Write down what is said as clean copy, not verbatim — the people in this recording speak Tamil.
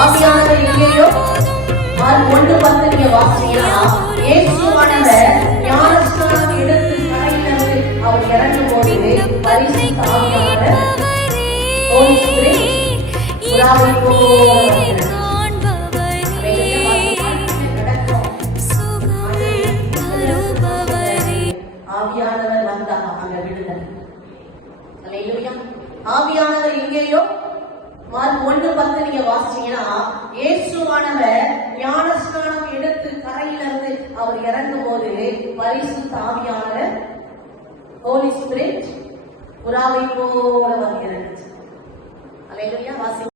ஆவியானவர் எங்கேயோ மார்க் 1:10 நீங்க வாசிச்சீங்கன்னா இயேசுவானவர் ஞானஸ்நானம் எடுத்து கரையிலிருந்து அவர் இறங்கும் போது பரிசுத்த ஆவியானவர் ஹோலி ஸ்பிரிட் புறாவை போல ஆவியானவர் வந்தா அங்க விடுதலை. அல்லேலூயா. ஆவியானவர் எங்கேயோ மார்க் 1:10 நீங்க வாசிச்சீங்கன்னா இயேசுவானவர் ஞானஸ்நானம் எடுத்து கரையிலிருந்து அவர் இறங்கும் போது பரிசுத்த ஆவியானவர் ஹோலி ஸ்பிரிட் புறாவை போல வந்து இறங்குச்சு. அல்லேலூயா. வாசி